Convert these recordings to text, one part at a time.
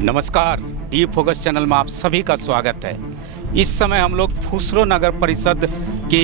नमस्कार, D focus channel में आप सभी का स्वागत है। इस समय हम लोग फुसरो नगर परिषद की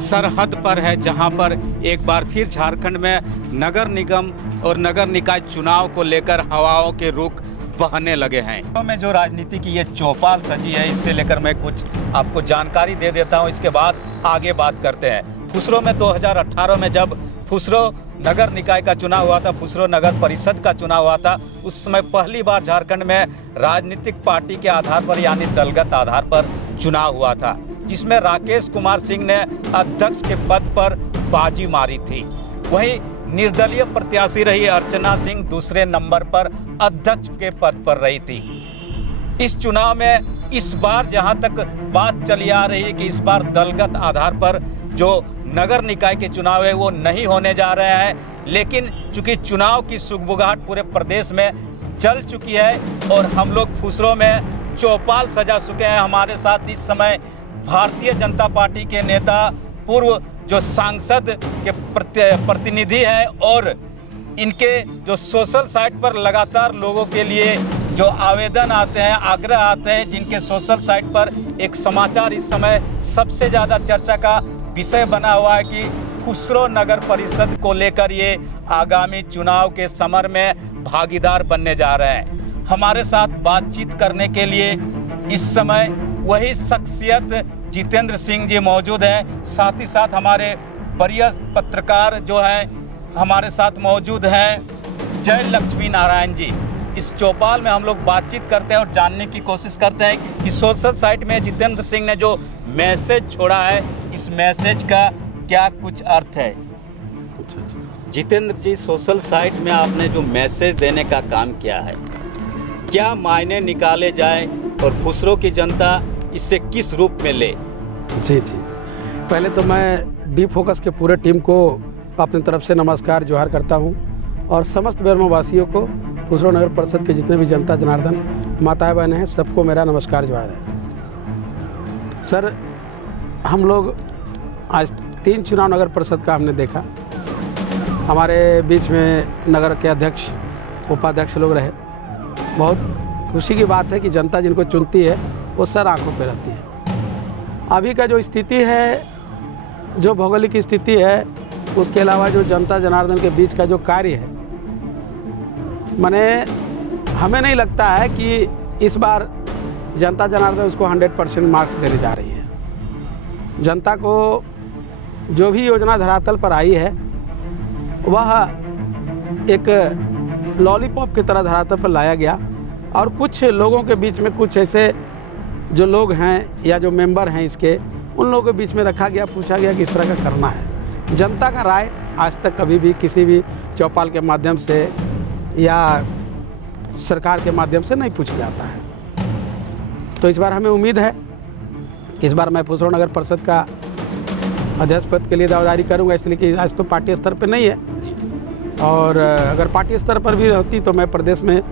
सरहद पर है, जहां पर एक बार फिर झारखंड में नगर निगम और नगर निकाय चुनाव को लेकर हवाओं के रुख बहने लगे हैं। तो में जो राजनीति की ये चौपाल सजी है, इससे लेकर मैं कुछ आपको जानकारी दे देता हूं, इसके बाद आगे बात करते हैं। फुसरो में 2018 में जब फुसरो नगर निकाय का चुनाव हुआ था, फुसरो नगर परिषद का चुनाव हुआ था, उस समय पहली बार झारखंड में राजनीतिक पार्टी के आधार पर यानी दलगत आधार पर चुनाव हुआ था, जिसमें राकेश कुमार सिंह ने अध्यक्ष के पद पर बाजी मारी थी। वहीं निर्दलीय प्रत्याशी रही अर्चना सिंह दूसरे नंबर पर अध्यक्ष के पद पर रही थी। इस चुनाव में इस बार जहां तक बात चली आ रही है कि इस बार दलगत आधार पर जो नगर निकाय के चुनाव है वो नहीं होने जा रहे हैं, लेकिन चूंकि चुनाव की सुगबुगाहट पूरे प्रदेश में चल चुकी है और हम लोग फुसरो में चौपाल सजा चुके हैं। हमारे साथ इस समय भारतीय जनता पार्टी के नेता, पूर्व जो सांसद के प्रतिनिधि हैं और इनके जो सोशल साइट पर लगातार लोगों के लिए जो आवेदन आते हैं, आग्रह आते हैं, जिनके सोशल साइट पर एक समाचार इस समय सबसे ज़्यादा चर्चा का विषय बना हुआ है कि फुसरो नगर परिषद को लेकर ये आगामी चुनाव के समर में भागीदार बनने जा रहे हैं। हमारे साथ बातचीत करने के लिए इस समय वही शख्सियत जितेंद्र सिंह जी मौजूद हैं, साथ ही साथ हमारे वरीय पत्रकार जो हैं हमारे साथ मौजूद हैं, जय लक्ष्मी नारायण जी। इस चौपाल में हम लोग बातचीत करते हैं और जानने की कोशिश करते हैं कि सोशल साइट में जितेंद्र सिंह ने जो मैसेज छोड़ा है, इस मैसेज का क्या कुछ अर्थ है। जितेंद्र जी, सोशल साइट में आपने जो मैसेज देने का काम किया है, क्या मायने निकाले जाए और फुसरो की जनता इससे किस रूप में ले। जी, पहले तो मैं डी फोकस के पूरे टीम को अपनी तरफ से नमस्कार जोहार करता हूं और समस्त बेरमो वासियों को, फुसरो नगर परिषद के जितने भी जनता जनार्दन माताएं बहनें हैं, सबको मेरा नमस्कार जोहार है। सर, हम लोग आज 3 चुनाव नगर परिषद का हमने देखा। हमारे बीच में नगर के अध्यक्ष, उपाध्यक्ष लोग रहे। बहुत खुशी की बात है कि जनता जिनको चुनती है वो सर आंखों पे रहती है। अभी का जो स्थिति है, जो भौगोलिक स्थिति है, उसके अलावा जो जनता जनार्दन के बीच का जो कार्य है, माने हमें नहीं लगता है कि इस बार जनता जनार्दन उसको 100% मार्क्स देने जा रही है। जनता को जो भी योजना धरातल पर आई है वह एक लॉलीपॉप की तरह धरातल पर लाया गया और कुछ लोगों के बीच में, कुछ ऐसे जो लोग हैं या जो मेंबर हैं इसके, उन लोगों के बीच में रखा गया, पूछा गया कि इस तरह का करना है। जनता का राय आज तक कभी भी किसी भी चौपाल के माध्यम से या सरकार के माध्यम से नहीं पूछा जाता है। तो इस बार हमें उम्मीद है, इस बार मैं फुसरो नगर परिषद का अध्यक्ष पद के लिए दावेदारी करूंगा, इसलिए कि आज तो पार्टी स्तर पर नहीं है और अगर पार्टी स्तर पर भी होती तो मैं प्रदेश में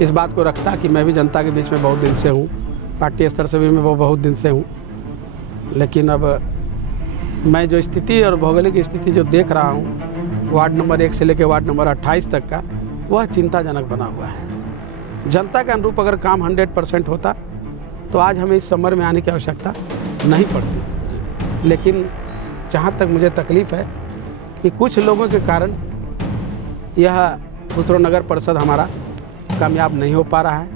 इस बात को रखता कि मैं भी जनता के बीच में बहुत दिन से हूँ, पार्टी स्तर से भी मैं बहुत दिन से हूँ। लेकिन अब मैं जो स्थिति और भौगोलिक स्थिति जो देख रहा हूँ वार्ड नंबर 1 से लेकर वार्ड नंबर 28 तक का, वह चिंताजनक बना हुआ है। जनता के अनुरूप अगर काम 100% होता तो आज हमें इस समर में आने की आवश्यकता नहीं पड़ती। लेकिन जहाँ तक मुझे तकलीफ़ है कि कुछ लोगों के कारण यह फुसरो नगर परिषद हमारा कामयाब नहीं हो पा रहा है।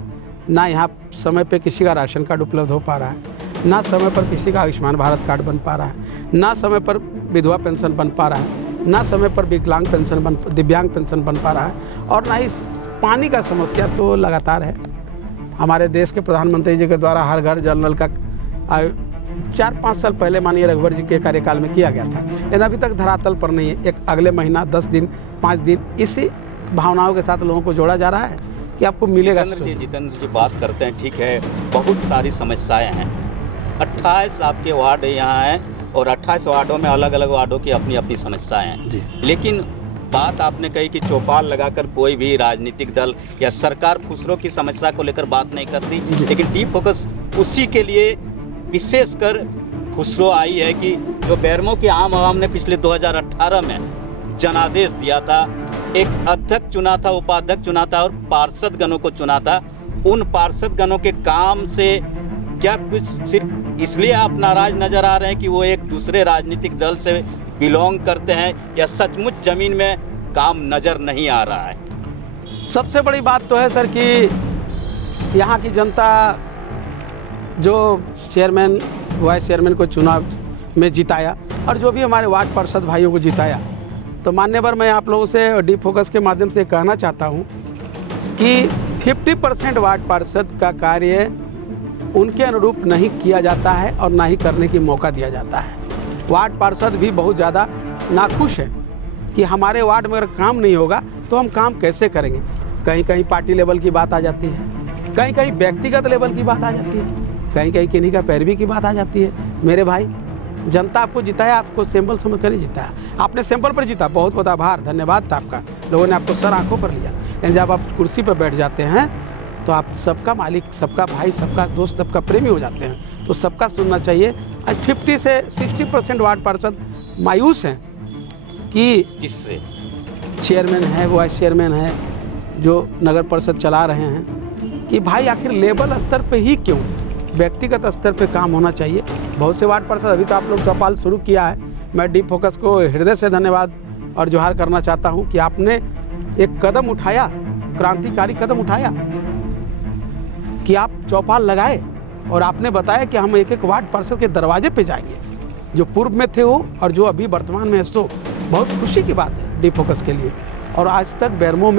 ना यहाँ समय पे किसी का राशन कार्ड उपलब्ध हो पा रहा है, ना समय पर किसी का आयुष्मान भारत कार्ड बन पा रहा है, ना समय पर विधवा पेंशन बन पा रहा है, ना समय पर विकलांग पेंशन दिव्यांग पेंशन बन पा रहा है, और ना ही पानी का समस्या तो लगातार है। हमारे देश के प्रधानमंत्री जी के द्वारा हर घर जल नल का 4-5 साल पहले माननीय रघुवर जी के कार्यकाल में किया गया था, लेकिन अभी तक धरातल पर नहीं है। एक अगले महीना 10 दिन 5 दिन इसी भावनाओं के साथ लोगों को जोड़ा जा रहा है कि आपको मिलेगा। जितेंद्र जी बात करते हैं, ठीक है, बहुत सारी समस्याएं हैं। 28 आपके वार्ड यहाँ हैं और 28 वार्डों में अलग अलग वार्डों की अपनी अपनी समस्याएं हैं। लेकिन बात आपने कही कि चौपाल लगाकर कोई भी राजनीतिक दल या सरकार फुसरो की समस्या को लेकर बात नहीं करती, लेकिन डी फोकस उसी के लिए विशेषकर फुसरो आई है कि जो बेरमो की आम आवाम ने पिछले 2018 में जनादेश दिया था, एक अध्यक्ष चुना था, उपाध्यक्ष चुना था और पार्षद गणों को चुना था, उन पार्षद गणों के काम से क्या कुछ सिर्फ इसलिए आप नाराज नजर आ रहे हैं कि वो एक दूसरे राजनीतिक दल से बिलोंग करते हैं, या सचमुच जमीन में काम नजर नहीं आ रहा है? सबसे बड़ी बात तो है सर कि यहाँ की जनता जो चेयरमैन वाइस चेयरमैन को चुनाव में जिताया और जो भी हमारे वार्ड पार्षद भाइयों को जिताया, तो मान्यवर मैं आप लोगों से डी फोकस के माध्यम से कहना चाहता हूँ कि 50% वार्ड पार्षद का कार्य उनके अनुरूप नहीं किया जाता है और ना ही करने की मौका दिया जाता है। वार्ड पार्षद भी बहुत ज़्यादा नाखुश हैं कि हमारे वार्ड में अगर काम नहीं होगा तो हम काम कैसे करेंगे। कहीं कहीं पार्टी लेवल की बात आ जाती है, कहीं कहीं व्यक्तिगत लेवल की बात आ जाती है, कहीं कहीं किन्हीं का पैरवी की बात आ जाती है। मेरे भाई, जनता आपको जिताया, आपको सैंपल समझ कर नहीं जिताया, आपने सैंपल पर जीता, बहुत बहुत आभार, धन्यवाद था आपका। लोगों ने आपको सर आंखों पर लिया, लेकिन जब आप कुर्सी पर बैठ जाते हैं तो आप सबका मालिक, सबका भाई, सबका दोस्त, सबका प्रेमी हो जाते हैं। तो सबका सुनना चाहिए। आज 50 से 60% वार्ड पार्षद मायूस हैं कि किससे? चेयरमैन है, वाइस चेयरमैन है, जो नगर परिषद चला रहे हैं, कि भाई आखिर लेवल स्तर पे ही क्यों, व्यक्तिगत स्तर पे काम होना चाहिए। बहुत से वार्ड पार्षद, अभी तो आप लोग चौपाल शुरू किया है, मैं डी फोकस को हृदय से धन्यवाद और जोहार करना चाहता हूं कि आपने एक कदम उठाया, क्रांतिकारी कदम उठाया कि आप चौपाल लगाए और आपने बताया कि हम एक एक वार्ड पार्षद के दरवाजे पे जाएंगे, जो पूर्व में थे वो और जो अभी वर्तमान में है। सो बहुत खुशी की बात है डी फोकस के लिए। और आज तक बैरमो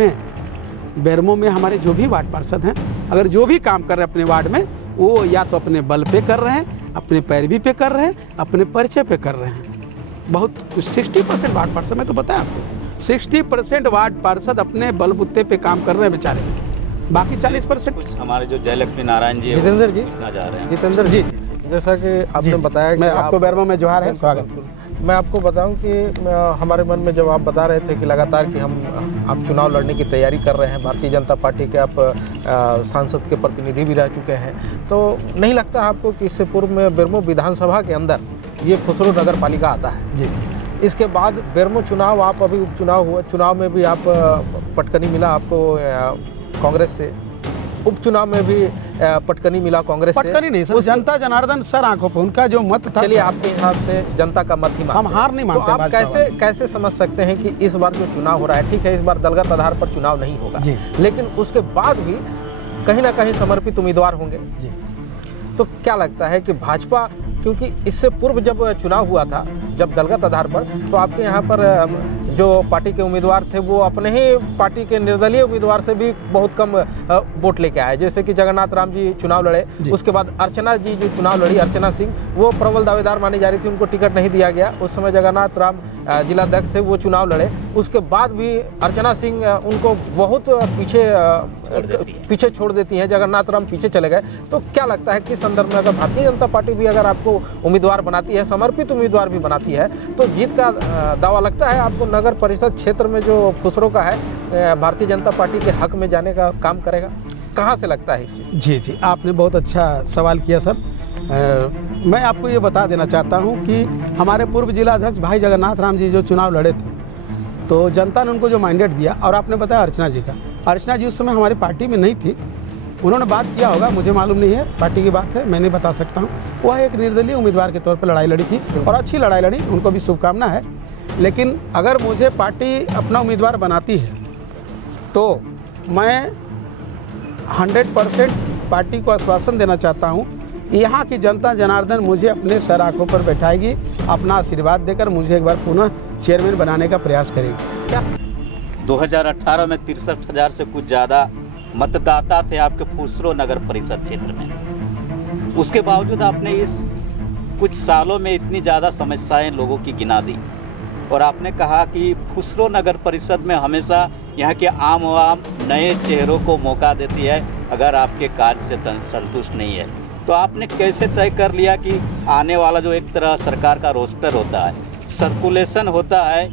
में हमारे जो भी वार्ड पार्षद हैं, अगर जो भी काम कर रहे हैं अपने वार्ड में, वो या तो अपने बल पे कर रहे हैं, अपने पैरवी पे कर रहे हैं, अपने परिचय पे कर रहे हैं। बहुत 60% वार्ड पार्षद, मैं तो बताया आपको, 60% वार्ड पार्षद अपने बलबूते पे काम कर रहे हैं बेचारे, बाकी 40% कुछ हमारे जो जयलक्ष्मी नारायण जी, जितेंद्र जी पूछना जा रहे हैं। जितेंद्र जी, जैसा कि आपने बताया कि मैं आपको बैरमो में जोहार है, स्वागत। मैं आपको बताऊं कि हमारे मन में जब आप बता रहे थे कि लगातार कि आप चुनाव लड़ने की तैयारी कर रहे हैं, भारतीय जनता पार्टी के आप सांसद के प्रतिनिधि भी रह चुके हैं, तो नहीं लगता आपको कि इससे पूर्व में बैरमो विधानसभा के अंदर ये खुसरो नगर पालिका आता है जी, इसके बाद बैरमो चुनाव, आप अभी उपचुनाव हुआ, चुनाव में भी आप पटकनी मिला आपको कांग्रेस से, उपचुनाव में भी पटकनी मिला कांग्रेस से। पटकनी नहीं सर, जनता जनार्दन सर आंखों पर उनका जो मत था। चलिए, आपके हिसाब से जनता का मत ही मानते हम हार नहीं मानते। तो आप कैसे समझ सकते हैं कि इस बार जो चुनाव हो रहा है, ठीक है इस बार दलगत आधार पर चुनाव नहीं होगा जी, लेकिन उसके बाद भी कहीं ना कहीं समर्पित उम्मीदवार होंगे जी, तो क्या लगता है कि भाजपा, क्योंकि इससे पूर्व जब चुनाव हुआ था, जब दलगत आधार पर, तो आपके यहाँ पर जो पार्टी के उम्मीदवार थे वो अपने ही पार्टी के निर्दलीय उम्मीदवार से भी बहुत कम वोट लेके आए, जैसे कि जगन्नाथ राम जी चुनाव लड़े, उसके बाद अर्चना जी जो चुनाव लड़ी, अर्चना सिंह, वो प्रबल दावेदार मानी जा रही थी, उनको टिकट नहीं दिया गया। उस समय जगन्नाथ राम जिलाध्यक्ष थे, वो चुनाव लड़े, उसके बाद भी अर्चना सिंह उनको बहुत पीछे छोड़ देती हैं, जगन्नाथ राम पीछे चले गए। तो क्या लगता है कि संदर्भ में अगर भारतीय जनता पार्टी भी अगर आपको उम्मीदवार बनाती है, समर्पित उम्मीदवार भी बनाती है, तो जीत का दावा लगता है आपको नगर परिषद क्षेत्र में जो खुसरो का है, भारतीय जनता पार्टी के हक में जाने का काम करेगा? कहाँ से लगता है इस चीज़? जी जी, आपने बहुत अच्छा सवाल किया सर। मैं आपको ये बता देना चाहता हूँ कि हमारे पूर्व जिलाध्यक्ष भाई जगन्नाथ राम जी जो चुनाव लड़े थे, तो जनता ने उनको जो मैंडेट दिया, और आपने बताया अर्चना जी का, अर्चना जी उस समय हमारी पार्टी में नहीं थी, उन्होंने बात किया होगा, मुझे मालूम नहीं है, पार्टी की बात है, मैं नहीं बता सकता हूँ। वह एक निर्दलीय उम्मीदवार के तौर पर लड़ाई लड़ी थी और अच्छी लड़ाई लड़ी, उनको भी शुभकामना है। लेकिन अगर मुझे पार्टी अपना उम्मीदवार बनाती है तो मैं 100% पार्टी को आश्वासन देना चाहता हूँ कि यहाँ की जनता जनार्दन मुझे अपने सर आँखों पर बैठाएगी, अपना आशीर्वाद देकर मुझे एक बार पुनः चेयरमैन बनाने का प्रयास करेगी। क्या 2018 में 63,000 से कुछ ज़्यादा मतदाता थे आपके फुसरो नगर परिषद क्षेत्र में, उसके बावजूद आपने इस कुछ सालों में इतनी ज़्यादा समस्याएं लोगों की गिना दी, और आपने कहा कि फुसरो नगर परिषद में हमेशा यहाँ के आम आवाम नए चेहरों को मौका देती है अगर आपके कार्य से संतुष्ट नहीं है। तो आपने कैसे तय कर लिया कि आने वाला जो एक तरह सरकार का रोस्टर होता है, सर्कुलेशन होता है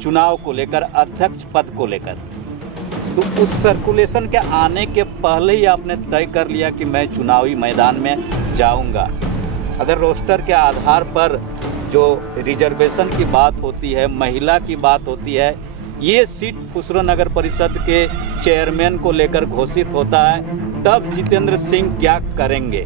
चुनाव को लेकर, अध्यक्ष पद को लेकर, तो उस सर्कुलेशन के आने के पहले ही आपने तय कर लिया कि मैं चुनावी मैदान में जाऊंगा? अगर रोस्टर के आधार पर जो रिजर्वेशन की बात होती है, महिला की बात होती है, ये सीट फुसरो नगर परिषद के चेयरमैन को लेकर घोषित होता है, तब जितेंद्र सिंह क्या करेंगे?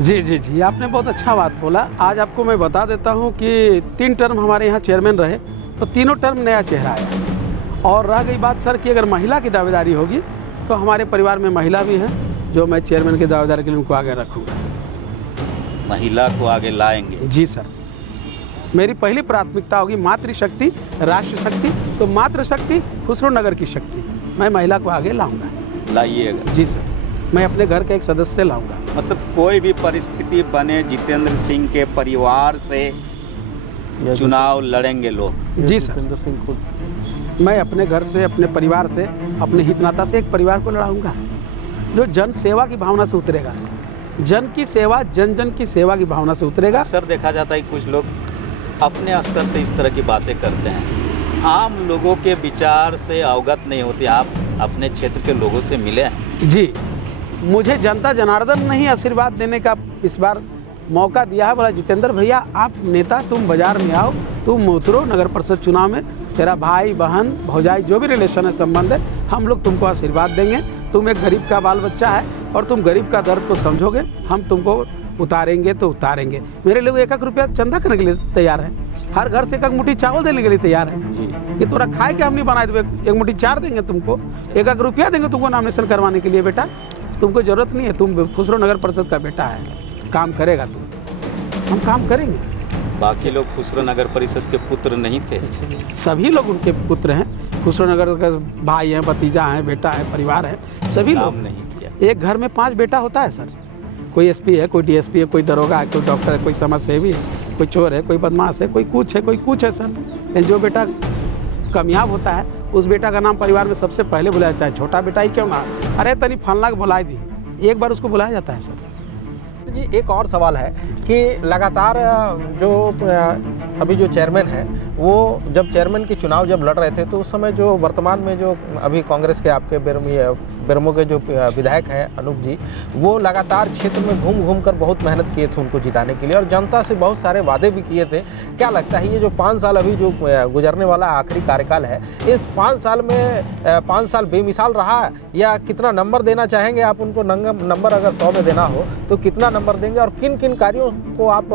जी, आपने बहुत अच्छा बात बोला। आज आपको मैं बता देता हूँ कि 3 टर्म हमारे यहाँ चेयरमैन रहे, तो तीनों टर्म नया चेहरा आया। और रह गई बात सर कि अगर महिला की दावेदारी होगी तो हमारे परिवार में महिला भी है, जो मैं चेयरमैन की दावेदारी के लिए उनको आगे रखूँगा। महिला को आगे लाएंगे? जी सर, मेरी पहली प्राथमिकता होगी मातृशक्ति, राष्ट्र शक्ति। तो मातृशक्ति खुसरो नगर की शक्ति, मैं महिला को आगे लाऊंगा। लाइएगा? जी सर, मैं अपने घर के एक सदस्य लाऊंगा। मतलब कोई भी परिस्थिति बने, जितेंद्र सिंह के परिवार से चुनाव लड़ेंगे लोग? जी सर, जितेंद्र सिंह खुद। मैं अपने घर से, अपने परिवार से, अपने हितनाता से एक परिवार को लड़ाऊंगा जो जन सेवा की भावना से उतरेगा, जन की सेवा, जन जन की सेवा की भावना से उतरेगा। अक्सर देखा जाता है कि कुछ लोग अपने स्तर से इस तरह की बातें करते हैं, आम लोगों के विचार से अवगत नहीं होते। आप अपने क्षेत्र के लोगों से मिले हैं? जी, मुझे जनता जनार्दन ने ही आशीर्वाद देने का इस बार मौका दिया है। बोला जितेंद्र भैया आप नेता, तुम बाजार में आओ, तुम उतरो नगर परिषद चुनाव में, तेरा भाई बहन भौजाई जो भी रिलेशन है, संबंध है, हम लोग तुमको आशीर्वाद देंगे। तुम एक गरीब का बाल बच्चा है और तुम गरीब का दर्द को समझोगे, हम तुमको उतारेंगे तो उतारेंगे। मेरे लोग 1-1 रुपया चंदा करने के लिए तैयार है, हर घर से 1 मुट्ठी चावल देने के लिए तैयार है। ये तोरा खाए के हम नहीं बनाए, तो 1 मुट्ठी चार देंगे तुमको, 1-1 रुपया देंगे तुमको नॉमिनेशन करवाने के लिए। बेटा तुमको जरूरत नहीं है, तुम खुसरो नगर परिषद का बेटा है, काम करेगा तुम, हम काम करेंगे। बाकी लोग खुसरो नगर परिषद के पुत्र नहीं थे? सभी लोग उनके पुत्र हैं, खुसरो नगर का भाई हैं, भतीजा हैं, बेटा है, परिवार है, सभी लोग। नहीं किया? एक घर में 5 बेटा होता है सर, कोई एसपी है, कोई डीएसपी है, कोई दरोगा है, कोई डॉक्टर है, कोई समाजसेवी है, कोई चोर है, कोई बदमाश है, कोई कुछ है सर। लेकिन जो बेटा कामयाब होता है उस बेटा का नाम परिवार में सबसे पहले बुलाया जाता है। छोटा बेटा ही क्यों ना, अरे तनी फलना को बुला दी, एक बार उसको बुलाया जाता है सर। जी एक और सवाल है कि लगातार जो अभी जो चेयरमैन है, वो जब चेयरमैन की चुनाव जब लड़ रहे थे तो उस समय जो वर्तमान में जो अभी कांग्रेस के आपके बेरमो के जो विधायक हैं अनूप जी, वो लगातार क्षेत्र में घूम घूम कर बहुत मेहनत किए थे उनको जिताने के लिए और जनता से बहुत सारे वादे भी किए थे। क्या लगता है ये जो 5 साल अभी जो गुजरने वाला आखिरी कार्यकाल है, इस 5 साल में 5 साल बेमिसाल रहा या कितना नंबर देना चाहेंगे आप उनको? नंबर अगर 100 में देना हो तो कितना नंबर देंगे और किन किन कार्यों को आप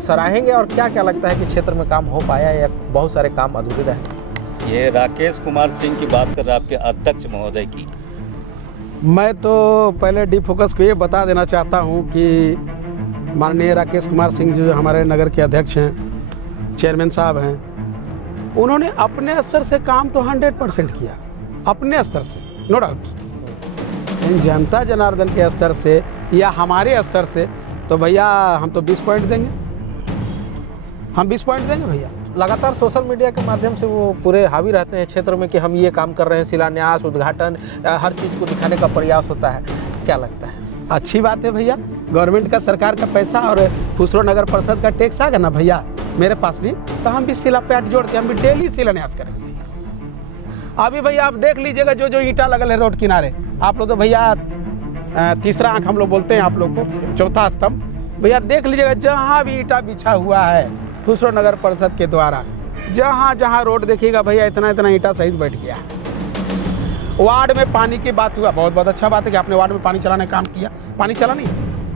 सराहेंगे और क्या क्या लगता है कि क्षेत्र में काम हो पाया या बहुत सारे काम अधूरे रहे? ये राकेश कुमार सिंह की बात कर रहे आपके अध्यक्ष महोदय की। मैं तो पहले डी फोकस को ये बता देना चाहता हूँ कि माननीय राकेश कुमार सिंह जो हमारे नगर के अध्यक्ष हैं, चेयरमैन साहब हैं, उन्होंने अपने स्तर से काम तो 100% किया, अपने स्तर से, नो डाउट। लेकिन जनता जनार्दन के स्तर से या हमारे स्तर से तो भैया हम तो 20 पॉइंट देंगे, हम 20 पॉइंट देंगे भैया। लगातार सोशल मीडिया के माध्यम से वो पूरे हावी रहते हैं क्षेत्र में कि हम ये काम कर रहे हैं, शिलान्यास, उद्घाटन, हर चीज़ को दिखाने का प्रयास होता है। क्या लगता है? अच्छी बात है भैया, गवर्नमेंट का, सरकार का पैसा और खुसरो नगर परिषद का टैक्स आ गया ना भैया मेरे पास भी, तो हम भी शिला पैट जोड़ के हम भी डेली शिलान्यास करेंगे भैया। अभी भैया आप देख लीजिएगा जो जो ईंटा लगल है रोड किनारे, आप लोग तो भैया तीसरा आँख हम लोग बोलते हैं आप लोग को, चौथा स्तंभ, भैया देख लीजिएगा जहाँ भी ईंटा बिछा हुआ है खुसरो नगर परिषद के द्वारा, जहाँ जहाँ रोड देखिएगा भैया इतना इतना ईंटा सहित बैठ गया। वार्ड में पानी की बात हुआ, बहुत बहुत अच्छा बात है कि आपने वार्ड में पानी चलाने का काम किया। पानी चला नहीं,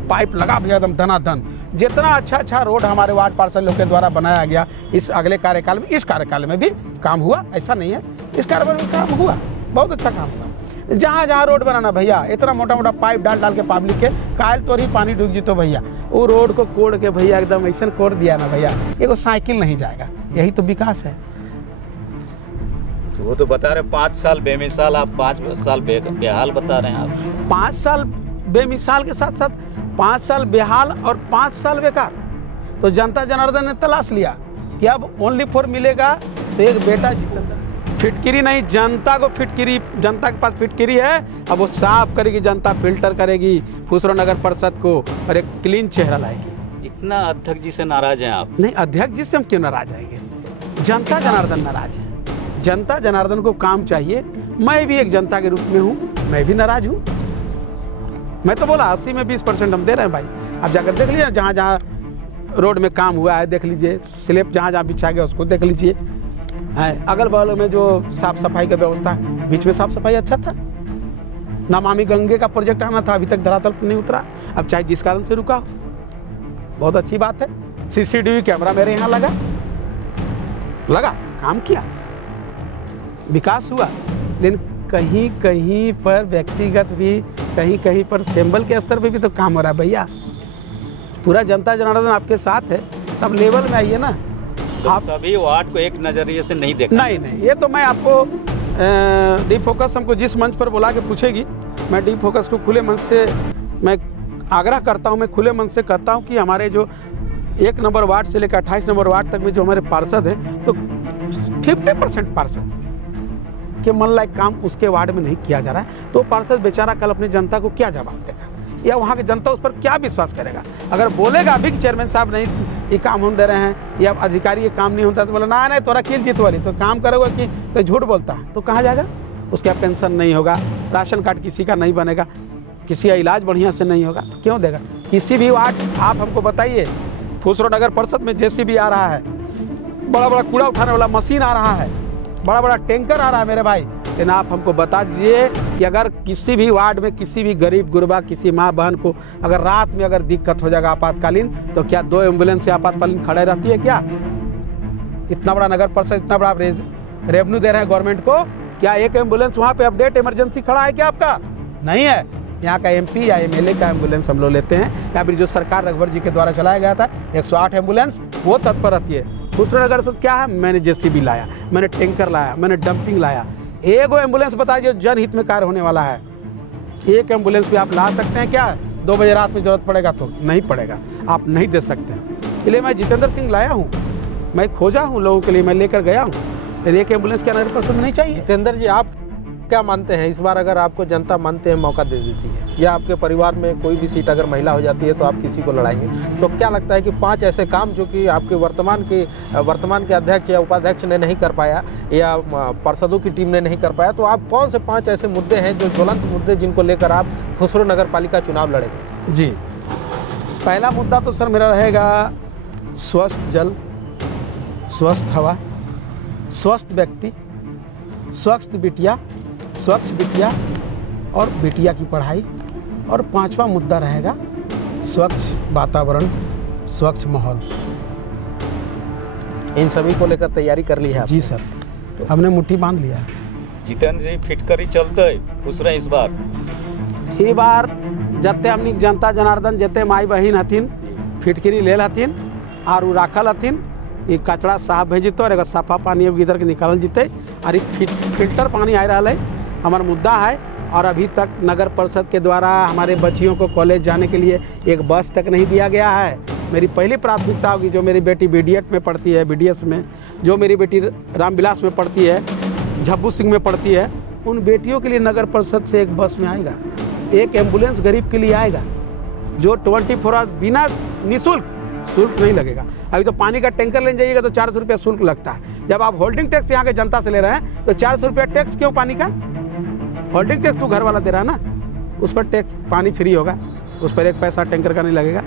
पाइप लगा भैया एकदम धनाधन। जितना अच्छा रोड हमारे वार्ड पार्षद लोग के द्वारा बनाया गया इस अगले कार्यकाल में, इस कार्यकाल में भी काम हुआ, ऐसा नहीं है, इस कार्यकाल में काम हुआ, बहुत अच्छा काम हुआ। जहाँ जहाँ रोड बनाना भैया इतना मोटा मोटा पाइप डाल के पब्लिक के कायल तो ही पानी डूब जी, तो भैया वो रोड को कोड़ के भैया एकदम ऐसा कोड़ दिया ना भैया, एगो साइकिल नहीं जाएगा। यही तो विकास है। वो तो बता रहे 5 साल बेमिसाल, आप 5 साल बेहाल बता रहे हैं आप। 5 साल बेमिसाल के साथ साथ 5 साल बेहाल और 5 साल बेकार। तो जनता जनार्दन ने तलाश लिया कि अब ओनली 4 मिलेगा तो एक बेटा जितेंद्र। फिटकिरी नहीं, जनता को फिटकिरी, जनता के पास फिटकिरी है, अब वो साफ करेगी, जनता फिल्टर करेगी खुसरो नगर परिषद को और एक क्लीन चेहरा लाएगी। इतना अध्यक्ष जी से नाराज हैं आप? नहीं, अध्यक्ष जी से हम क्यों नाराज आएंगे, जनता जनार्दन नाराज है। जनता जनार्दन को काम चाहिए। मैं भी एक जनता के रूप में हूँ, मैं भी नाराज हूँ। मैं तो बोला 80 में 20% हम दे रहे हैं भाई। आप जाकर देख लीजिए जहाँ जहाँ रोड में काम हुआ है, देख लीजिए, स्लेब जहाँ जहाँ बिछा गया उसको देख लीजिए, है अगल बगल में जो साफ सफाई का व्यवस्था, बीच में साफ सफाई अच्छा था, नमामि गंगे का प्रोजेक्ट आना था, अभी तक धरातल पर नहीं उतरा। अब चाहे जिस कारण से रुका हो, बहुत अच्छी बात है। CCTV कैमरा मेरे यहाँ लगा, काम किया, विकास हुआ। लेकिन कहीं कहीं पर व्यक्तिगत भी, कहीं कहीं पर सिंबल के स्तर पे भी तो काम हो रहा है भैया। पूरा जनता जनार्दन आपके साथ है, तब लेवल में आइए ना। तो आप सभी वार्ड को एक नज़रिए से नहीं देखा? नहीं, ये तो मैं आपको डी फोकस हमको जिस मंच पर बुला के पूछेगी, मैं डी फोकस को खुले मन से मैं आग्रह करता हूँ, मैं खुले मन से कहता हूँ कि हमारे जो 1 नंबर वार्ड से लेकर 28 नंबर वार्ड तक में जो हमारे पार्षद हैं, तो 50% पार्षद के मन लायक काम उसके वार्ड में नहीं किया जा रहा है। तो पार्षद बेचारा कल अपनी जनता को क्या जवाब देगा, या वहाँ की जनता उस पर क्या विश्वास करेगा? अगर बोलेगा अभी कि चेयरमैन साहब नहीं ये काम हम दे रहे हैं, या अधिकारी ये काम नहीं होता, तो बोला ना नहीं तोरा किल जीत वाली, तो काम करोगे कि तो झूठ बोलता है, तो कहाँ जाएगा? उसका पेंशन नहीं होगा, राशन कार्ड किसी का नहीं बनेगा, किसी का इलाज बढ़िया से नहीं होगा, तो क्यों देगा? किसी भी वार्ड आप हमको बताइए, फुसरो नगर परिषद में JCB आ रहा है, बड़ा बड़ा कूड़ा उठाने वाला मशीन आ रहा है, बड़ा बड़ा टैंकर आ रहा है मेरे भाई। लेकिन आप हमको बता दीजिए कि अगर किसी भी वार्ड में किसी भी गरीब गुरबा, किसी माँ बहन को अगर रात में अगर दिक्कत हो जाएगा आपातकालीन, तो क्या 2 एम्बुलेंस से आपातकालीन खड़े रहती है क्या? इतना बड़ा नगर परिषद, इतना बड़ा रेवेन्यू दे रहे हैं गवर्नमेंट को, क्या 1 एम्बुलेंस वहाँ पे अपडेट इमरजेंसी खड़ा है क्या आपका? नहीं है। यहाँ का MP या MLA का एम्बुलेंस हम लोग लेते हैं, या फिर जो सरकार रघुवर जी के द्वारा चलाया गया था 108 एम्बुलेंस, वो तत्पर रहती है। फुसरो नगर से क्या है? मैंने JCB लाया, मैंने टैंकर लाया, मैंने डंपिंग लाया। एगो एम्बुलेंस बताइए जो जनहित में कार्य होने वाला है। 1 एम्बुलेंस भी आप ला सकते हैं क्या? 2 बजे रात में जरूरत पड़ेगा तो नहीं पड़ेगा, आप नहीं दे सकते। इसलिए मैं जितेंद्र सिंह लाया हूँ, मैं खोजा हूँ लोगों के लिए, मैं लेकर गया हूँ। लेकिन 1 एम्बुलेंस क्या नगर परिषद नहीं चाहिए? जितेंद्र जी, आप क्या मानते हैं, इस बार अगर आपको जनता मानते हैं मौका दे देती है, या आपके परिवार में कोई भी सीट अगर महिला हो जाती है तो आप किसी को लड़ाएंगे, तो क्या लगता है कि 5 ऐसे काम जो कि आपके वर्तमान के अध्यक्ष या उपाध्यक्ष ने नहीं कर पाया, या पार्षदों की टीम ने नहीं कर पाया, तो आप कौन से 5 ऐसे मुद्दे हैं जो ज्वलंत मुद्दे जिनको लेकर आप फुसरो नगर पालिका चुनाव लड़ेंगे? जी, पहला मुद्दा तो सर मेरा रहेगा स्वस्थ जल, स्वस्थ हवा, स्वस्थ व्यक्ति, स्वच्छ बिटिया और बिटिया की पढ़ाई। और 5वां मुद्दा रहेगा स्वच्छ वातावरण, स्वच्छ माहौल। इन सभी को लेकर तैयारी कर ली है? जी सर, हमने मुट्ठी बांध लिया है। जितेंद्र जी, फिटकरी चलते फुसरा इस बार जते हमनी जनता जनार्दन जते माई बहन हथिन फिटकरी ले हथिन और उ राखल हथिन, ये कचरा साफ भेजितो और एगो साफा पानी इधर के निकालल जीते, और फिल्टर पानी आ रहा है। हमारा मुद्दा है, और अभी तक नगर परिषद के द्वारा हमारे बच्चियों को कॉलेज जाने के लिए एक बस तक नहीं दिया गया है। मेरी पहली प्राथमिकता होगी, जो मेरी बेटी BDS में पढ़ती है, BDS में, जो मेरी बेटी रामविलास में पढ़ती है, झब्बू सिंह में पढ़ती है, उन बेटियों के लिए नगर परिषद से एक बस में आएगा, 1 एम्बुलेंस गरीब के लिए आएगा, जो 24 आवर बिना निःशुल्क, शुल्क नहीं लगेगा। अभी तो पानी का टैंकर लेने जाइएगा तो 400 रुपया शुल्क लगता है। जब आप होल्डिंग टैक्स यहाँ के जनता से ले रहे हैं तो 400 रुपया टैक्स क्यों? पानी का होल्डिंग टैक्स तो घर वाला दे रहा है ना, उस पर टैक्स, पानी फ्री होगा, उस पर 1 पैसा टैंकर का नहीं लगेगा।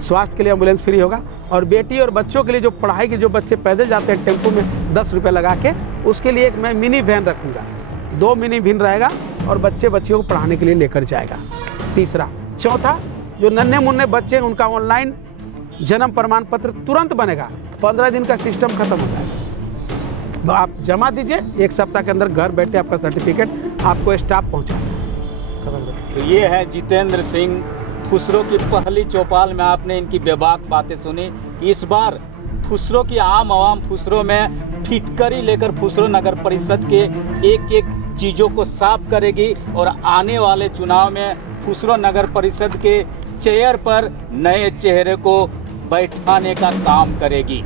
स्वास्थ्य के लिए एम्बुलेंस फ्री होगा, और बेटी और बच्चों के लिए जो पढ़ाई के जो बच्चे पैदल जाते हैं टेम्पो में 10 रुपये लगा के, उसके लिए एक मैं मिनी वैन रखूँगा, 2 मिनी वैन रहेगा, और बच्चियों को पढ़ाने के लिए लेकर जाएगा। तीसरा, चौथा, जो नन्हे मुन्ने बच्चे हैं उनका ऑनलाइन जन्म प्रमाण पत्र तुरंत बनेगा, 15 दिन का सिस्टम खत्म हो जाएगा। तो आप जमा दीजिए, 1 सप्ताह के अंदर घर बैठे आपका सर्टिफिकेट आपको स्टाफ पहुँचाएगा। तो ये है जितेंद्र सिंह, फुसरो की पहली चौपाल में आपने इनकी बेबाक बातें सुनी। इस बार फुसरो की आवाम फुसरो में फिटकरी लेकर फुसरो नगर परिषद के एक चीज़ों को साफ करेगी, और आने वाले चुनाव में फुसरो नगर परिषद के चेयर पर नए चेहरे को बैठाने का काम करेगी।